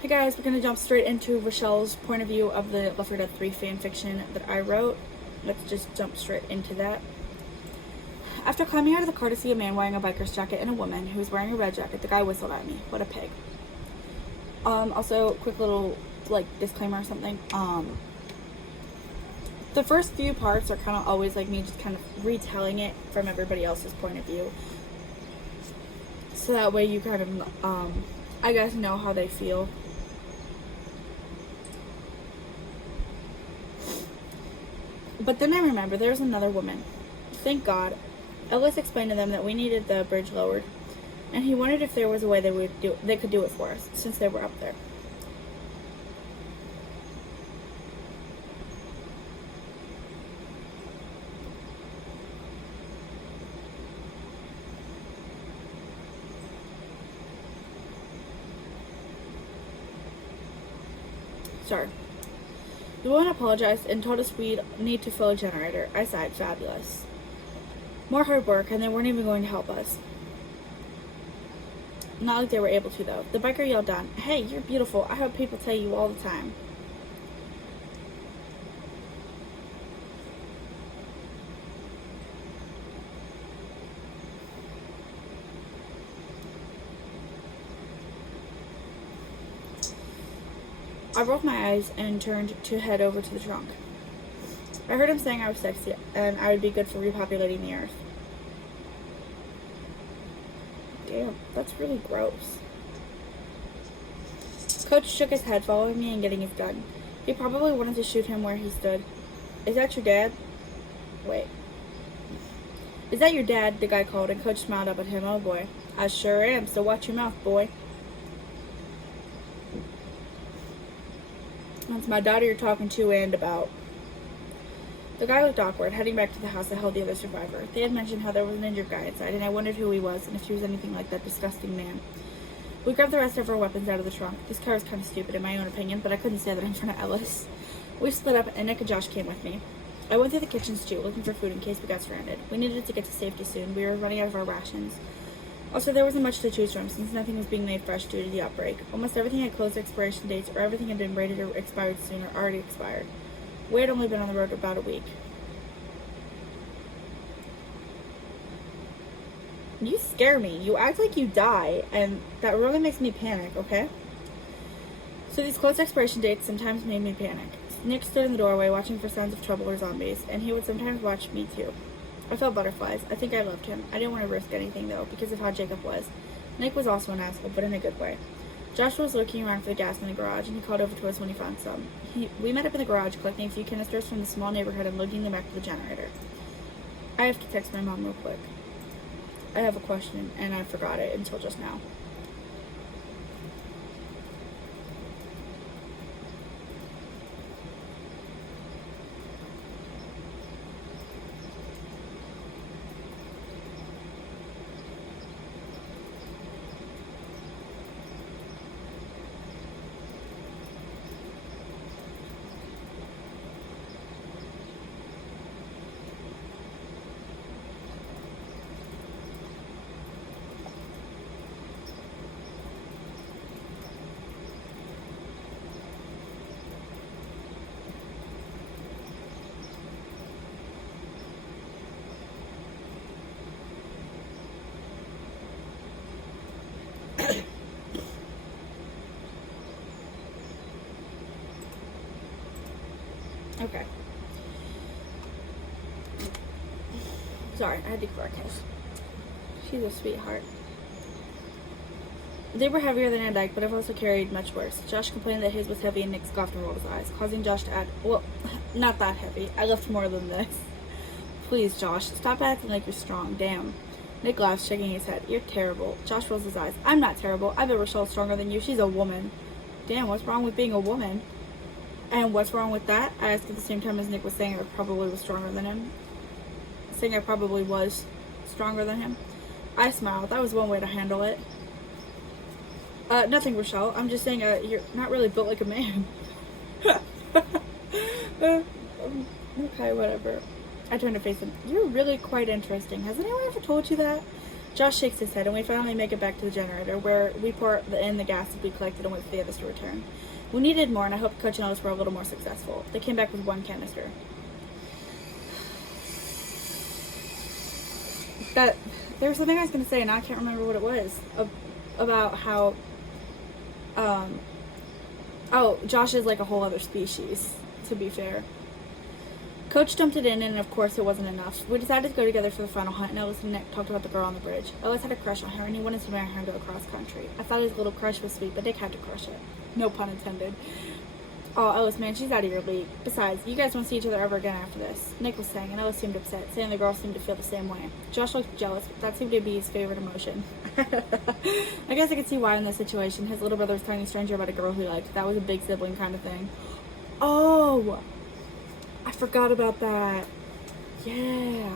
Hey guys, we're gonna jump straight into Rochelle's point of view of the Left 4 Dead 3 fanfiction that I wrote. Let's just jump straight into that. After climbing out of the car to see a man wearing a biker's jacket and a woman who was wearing a red jacket, the guy whistled at me. What a pig. Also, quick little, disclaimer or something. The first few parts are kind of always like me just kind of retelling it from everybody else's point of view. So that way you kind of, I guess, know how they feel. But then I remember there was another woman. Thank God. Ellis explained to them that we needed the bridge lowered, and he wondered if there was a way they could do it for us, since they were up there. Sorry. The woman apologized and told us we'd need to fill a generator. I sighed, fabulous. More hard work, and they weren't even going to help us. Not like they were able to, though. The biker yelled down, "Hey, you're beautiful. I hope people tell you all the time." I rolled my eyes and turned to head over to the trunk. I heard him saying I was sexy and I would be good for repopulating the earth. Damn, that's really gross. Coach shook his head, following me and getting his gun. He probably wanted to shoot him where he stood. "Is that your dad?" Wait. "Is that your dad?" the guy called, and Coach smiled up at him. "Oh boy. I sure am, so watch your mouth, boy." "That's my daughter you're talking to and about." The guy looked awkward, heading back to the house that held the other survivor. They had mentioned how there was an injured guy inside, and I wondered who he was and if he was anything like that disgusting man. We grabbed the rest of our weapons out of the trunk. This car was kind of stupid in my own opinion, but I couldn't say that in front of Ellis. We split up, and Nick and Josh came with me. I went through the kitchen stew, looking for food in case we got stranded. We needed to get to safety soon. We were running out of our rations. Also, there wasn't much to choose from, since nothing was being made fresh due to the outbreak. Almost everything had closed expiration dates, or everything had been rated or expired soon or already expired. We had only been on the road about a week. You scare me. You act like you die, and that really makes me panic, okay? So these close expiration dates sometimes made me panic. Nick stood in the doorway watching for signs of trouble or zombies, and he would sometimes watch me too. I felt butterflies. I think I loved him. I didn't want to risk anything, though, because of how Jacob was. Nick was also an asshole, but in a good way. Joshua was looking around for the gas in the garage, and he called over to us when he found some. We met up in the garage, collecting a few canisters from the small neighborhood and loading them back to the generator. I have to text my mom real quick. I have a question, and I forgot it until just now. Okay. Sorry, I had to correct her. She's a sweetheart. They were heavier than I'd like, but I've also carried much worse. Josh complained that his was heavy, and Nick scoffed and rolled his eyes, causing Josh to add, "Well, not that heavy. I lift more than this." "Please, Josh, stop acting like you're strong. Damn." Nick laughed, shaking his head. "You're terrible." Josh rolls his eyes. "I'm not terrible. I bet Rochelle's stronger than you. She's a woman." "Damn, what's wrong with being a woman?" "And what's wrong with that?" I asked at the same time as Nick was saying I probably was stronger than him. Saying I probably was stronger than him. I smiled. That was one way to handle it. Nothing, Rochelle. I'm just saying, you're not really built like a man." Okay, whatever. I turned to face him. "You're really quite interesting. Has anyone ever told you that?" Josh shakes his head, and we finally make it back to the generator, where we pour in the gas we collected and wait for the others to return. We needed more, and I hope Coach and Ellis were a little more successful. They came back with 1 canister. There was something I was going to say, and I can't remember what it was. About how, Josh is like a whole other species, to be fair. Coach dumped it in, and of course it wasn't enough. We decided to go together for the final hunt, and Ellis and Nick talked about the girl on the bridge. Ellis had a crush on her, and he wanted to marry her and go across country. I thought his little crush was sweet, but Nick had to crush it. No pun intended. Oh, Ellis, man, she's out of your league. Besides, you guys won't see each other ever again after this. Nick was saying, and Ellis seemed upset, saying the girl seemed to feel the same way. Josh looked jealous, but that seemed to be his favorite emotion. I guess I could see why in this situation. His little brother was telling a stranger about a girl he liked. That was a big sibling kind of thing. Oh! I forgot about that. Yeah.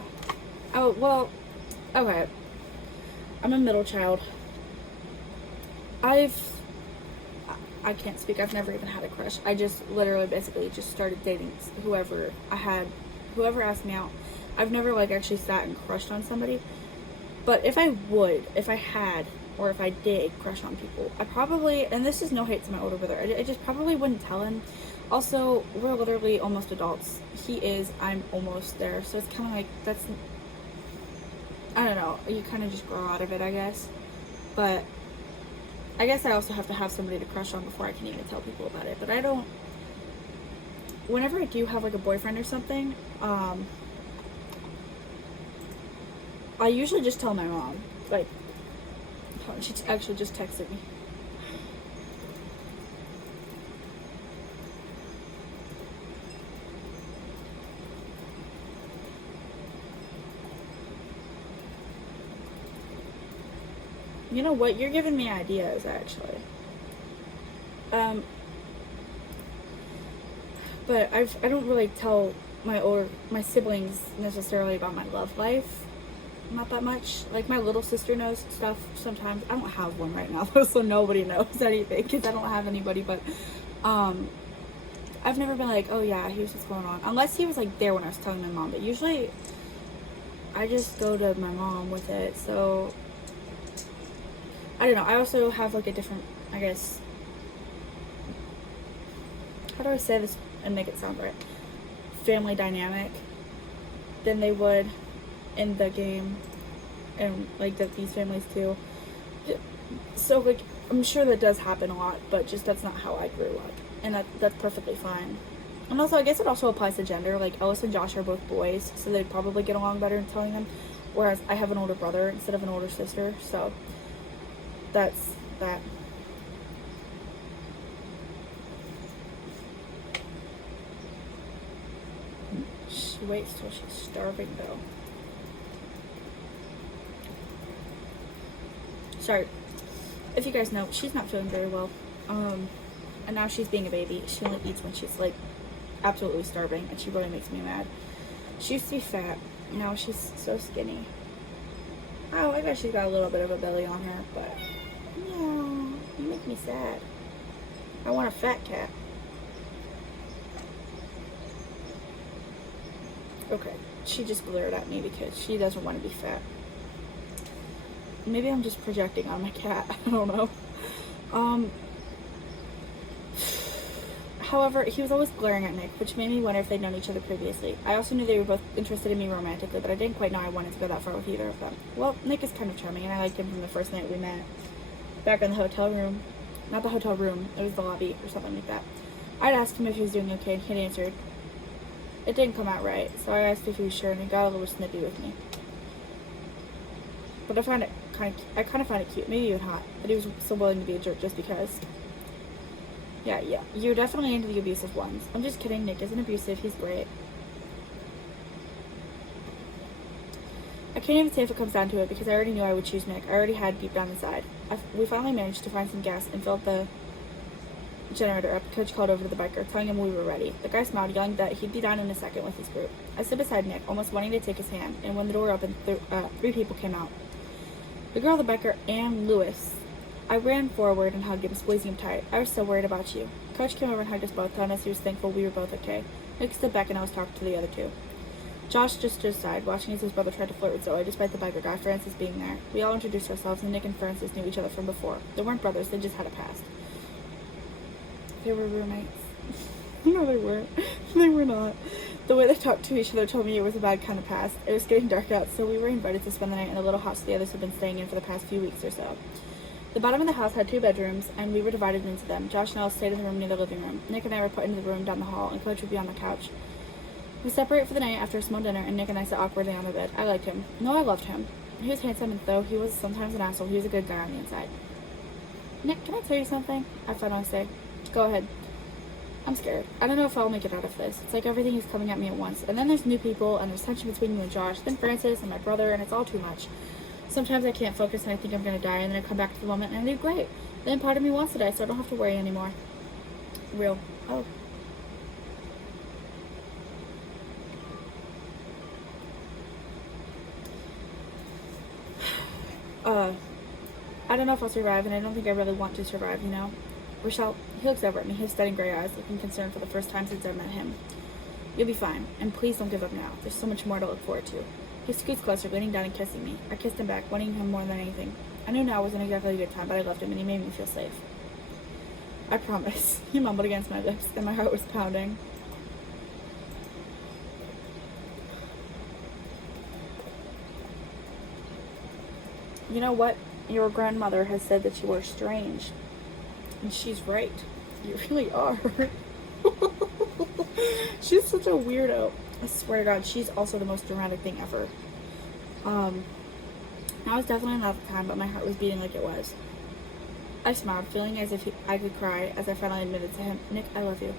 Oh, well, okay. I'm a middle child. I can't speak. I've never even had a crush. I just literally basically just started dating whoever asked me out. I've never like actually sat and crushed on somebody. But if I had, or if I did crush on people, I probably, and this is no hate to my older brother, I just probably wouldn't tell him. Also, we're literally almost adults. He is, I'm almost there. So it's kind of like, I don't know, you kind of just grow out of it, I guess. But I guess I also have to have somebody to crush on before I can even tell people about it. But I don't, whenever I do have like a boyfriend or something, I usually just tell my mom. Like, she actually just texted me. You know what? You're giving me ideas, actually. But I don't really tell my siblings necessarily about my love life. Not that much. Like, my little sister knows stuff sometimes. I don't have one right now, so nobody knows anything, because I don't have anybody, but, I've never been like, oh yeah, here's what's going on. Unless he was, like, there when I was telling my mom, but usually, I just go to my mom with it, so I don't know. I also have like a different, I guess, how do I say this and make it sound right? Family dynamic than they would in the game, and like that these families do. So like, I'm sure that does happen a lot, but just that's not how I grew up, and that's perfectly fine. And also, I guess it also applies to gender. Like, Ellis and Josh are both boys, so they'd probably get along better in telling them, whereas I have an older brother instead of an older sister, so that's that. She waits till she's starving, though. Sorry. If you guys know, she's not feeling very well. And now she's being a baby. She only eats when she's, like, absolutely starving, and she really makes me mad. She used to be fat. Now she's so skinny. Oh, I guess she's got a little bit of a belly on her, but no, you make me sad. I want a fat cat. Okay, she just glared at me because she doesn't want to be fat. Maybe I'm just projecting on my cat. I don't know. However, he was always glaring at Nick, which made me wonder if they'd known each other previously. I also knew they were both interested in me romantically, but I didn't quite know I wanted to go that far with either of them. Well, Nick is kind of charming, and I liked him from the first night we met. Back in the hotel room. Not the hotel room, it was the lobby or something like that. I'd asked him if he was doing okay, and he'd answered. It didn't come out right, so I asked if he was sure, and he got a little snippy with me. But I kind of found it cute, maybe even hot, that he was so willing to be a jerk just because. Yeah, you're definitely into the abusive ones. I'm just kidding, Nick isn't abusive, he's great. I can't even say if it comes down to it, because I already knew I would choose Nick. I already had deep down inside. We finally managed to find some gas and filled the generator up. Coach called over to the biker, telling him we were ready. The guy smiled, yelling that he'd be down in a second with his group. I stood beside Nick, almost wanting to take his hand, and when the door opened, 3 people came out. The girl, the biker, and Lewis. I ran forward and hugged him, squeezing him tight. I was so worried about you. Coach came over and hugged us both, telling us he was thankful we were both okay. Nick stood back and I was talking to the other 2. Josh just stood aside, watching as his brother tried to flirt with Zoe despite the biker guy, Francis, being there. We all introduced ourselves, and Nick and Francis knew each other from before. They weren't brothers, they just had a past. They were roommates. No, they weren't. They were not. The way they talked to each other told me it was a bad kind of past. It was getting dark out, so we were invited to spend the night in a little house the others had been staying in for the past few weeks or so. The bottom of the house had 2 bedrooms, and we were divided into them. Josh and I stayed in the room near the living room. Nick and I were put into the room down the hall, and Coach would be on the couch. We separate for the night after a small dinner, and Nick and I sat awkwardly on the bed. I liked him. No, I loved him. He was handsome, and though he was sometimes an asshole, he was a good guy on the inside. Nick, can I tell you something? I finally say. Go ahead. I'm scared. I don't know if I'll make it out of this. It's like everything is coming at me at once. And then there's new people, and there's tension between you and Josh, then Francis and my brother, and it's all too much. Sometimes I can't focus and I think I'm going to die, and then I come back to the moment and I do great. Then part of me wants to die, so I don't have to worry anymore. Real. Oh. I don't know if I'll survive, and I don't think I really want to survive, you know? Rochelle, he looks over at me, his steady gray eyes, looking concerned for the first time since I met him. You'll be fine, and please don't give up now. There's so much more to look forward to. He scoots closer, leaning down and kissing me. I kissed him back, wanting him more than anything. I knew now wasn't exactly a good time, but I loved him, and he made me feel safe. I promise. He mumbled against my lips, and my heart was pounding. You know what? Your grandmother has said that you are strange. And she's right. You really are. She's such a weirdo. I swear to God, she's also the most dramatic thing ever. I was definitely not at the time, but my heart was beating like it was. I smiled, feeling as if I could cry as I finally admitted to him, Nick, I love you.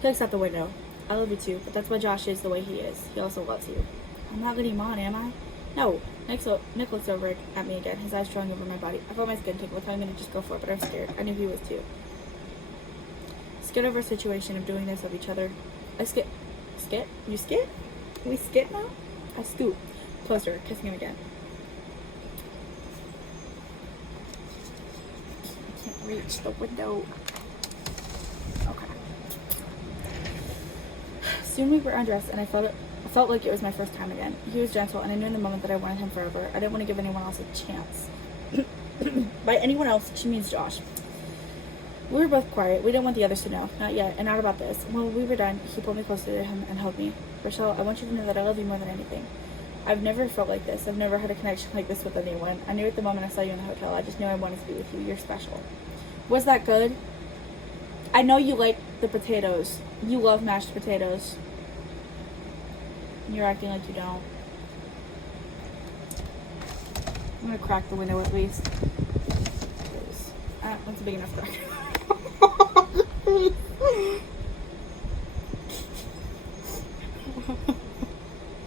He looks out the window. I love you too, but that's why Josh is the way he is. He also loves you. I'm not letting him on, am I? No. Nick looks over at me again, his eyes drawing over my body. I felt my skin tingle, telling me to just go for it, but I'm scared. I knew he was too. Scared over a situation of doing this of each other. I skit? You skit? We skit now? I scoot. Closer, kissing him again. I can't reach the window. Okay. Soon we were undressed, and I felt like it was my first time again. He was gentle, and I knew in the moment that I wanted him forever. I didn't want to give anyone else a chance. By anyone else, she means Josh. We were both quiet. We didn't want the others to know. Not yet, and not about this. When we were done, he pulled me closer to him and held me. Rochelle, I want you to know that I love you more than anything. I've never felt like this. I've never had a connection like this with anyone. I knew at the moment I saw you in the hotel. I just knew I wanted to be with you. You're special. Was that good? I know you like the potatoes. You love mashed potatoes. You're acting like you don't. I'm gonna crack the window at least. That's a big enough crack.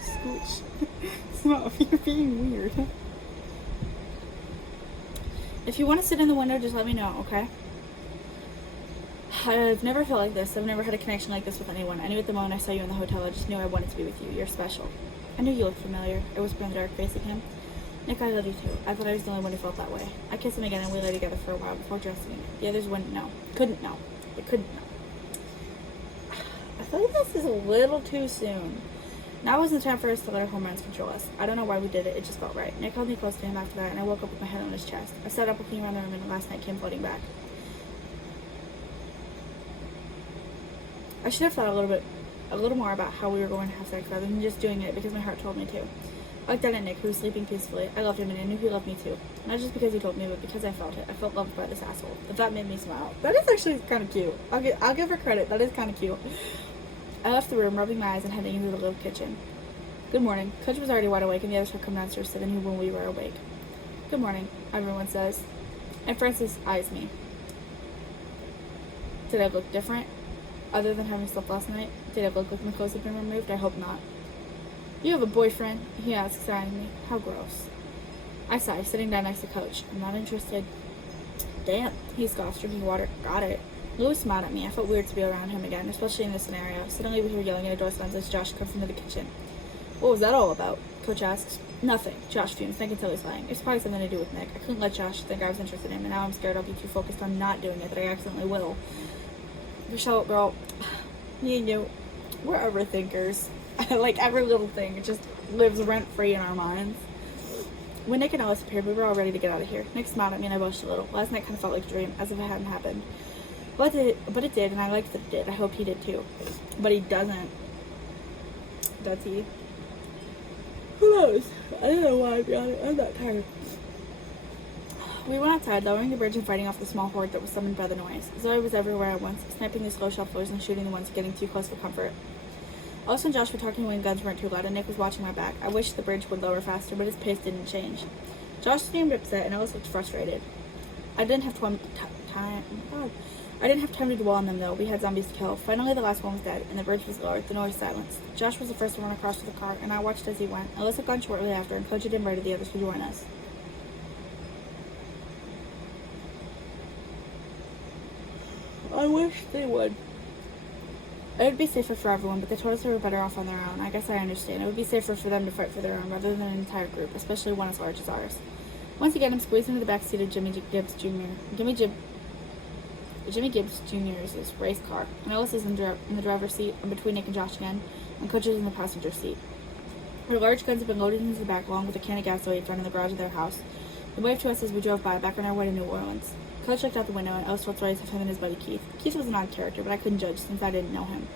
Scooch. Stop, you're being weird. If you want to sit in the window, just let me know, okay? I've never felt like this. I've never had a connection like this with anyone. I knew at the moment I saw you in the hotel, I just knew I wanted to be with you. You're special. I knew you looked familiar. I whispered in the dark, facing him. Nick, I love you too. I thought I was the only one who felt that way. I kissed him again and we lay together for a while before dressing. The others wouldn't know. Couldn't know. They couldn't know. I feel like this is a little too soon. Now wasn't the time for us to let our hormones control us. I don't know why we did it. It just felt right. Nick held me close to him after that, and I woke up with my head on his chest. I sat up looking around the room, and last night came floating back. I should have thought a little more about how we were going to have sex rather than just doing it because my heart told me to. I looked down at Nick, who was sleeping peacefully. I loved him, and I knew he loved me too. Not just because he told me, but because I felt it. I felt loved by this asshole. But that made me smile. That is actually kind of cute. I'll give her credit. That is kind of cute. I left the room, rubbing my eyes and heading into the little kitchen. Good morning. Coach was already wide awake, and the others had come downstairs to the when we were awake. Good morning, everyone says. And Francis eyes me. Did I look different? Other than having slept last night? Did I look like my clothes had been removed? I hope not. You have a boyfriend? He asks, eyeing me. How gross. I sigh, sitting down next to Coach. I'm not interested. Damn, he scoffs, drinking water. Got it. Louis smiled at me. I felt weird to be around him again, especially in this scenario. Suddenly we hear yelling at a door slams as Josh comes into the kitchen. What was that all about? Coach asks. Nothing. Josh fumes. I can tell he's lying. It's probably something to do with Nick. I couldn't let Josh think I was interested in him, and now I'm scared I'll be too focused on not doing it that I accidentally will. Rochelle, girl, me and you, we're overthinkers. Like, every little thing, it just lives rent-free in our minds. When Nick and Alice appeared, we were all ready to get out of here. Nick smiled at me and I blushed a little. Last night kind of felt like a dream, as if it hadn't happened. But it did, and I liked that it did. I hoped he did too. But he doesn't. Does he? Who knows? I don't know why, to be honest. I'm not tired. We went outside, lowering the bridge and fighting off the small horde that was summoned by the noise. Zoe was everywhere at once, sniping the slow shufflers and shooting the ones getting too close for comfort. Alice and Josh were talking when guns weren't too loud, and Nick was watching my back. I wished the bridge would lower faster, but his pace didn't change. Josh seemed upset, and Alice looked frustrated. I didn't have time to dwell on them, though. We had zombies to kill. Finally, the last one was dead, and the bridge was lowered, the noise silenced. Josh was the first to run across to the car, and I watched as he went. Alice had gone shortly after, and Coach had invited the others to join us. I wish they would. It would be safer for everyone, but they told us they were better off on their own. I guess I understand. It would be safer for them to fight for their own rather than an entire group, especially one as large as ours. Once again, I'm squeezed into the back seat of Jimmy Gibbs Jr.'s race car, and Alice is in the driver's seat, and between Nick and Josh again, and Coach is in the passenger seat. Our large guns have been loaded into the back, along with a can of gasoline found in the garage of their house. They waved to us as we drove by, back on our way to New Orleans. Coach looked out the window, and Alice told stories of him and his buddy Keith. Keith was an odd character, but I couldn't judge since I didn't know him.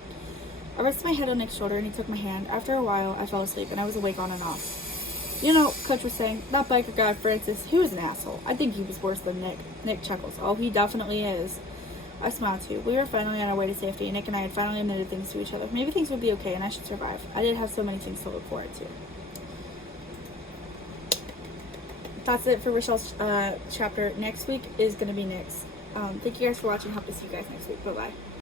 I rested my head on Nick's shoulder, and he took my hand. After a while, I fell asleep, and I was awake on and off. You know, Coach was saying, that biker guy, Francis, he was an asshole. I think he was worse than Nick. Nick chuckles. Oh, he definitely is. I smiled too. We were finally on our way to safety, and Nick and I had finally admitted things to each other. Maybe things would be okay, and I should survive. I did have so many things to look forward to. That's it for Rochelle's chapter. Next week is going to be Nick's. Thank you guys for watching. Hope to see you guys next week. Bye-bye.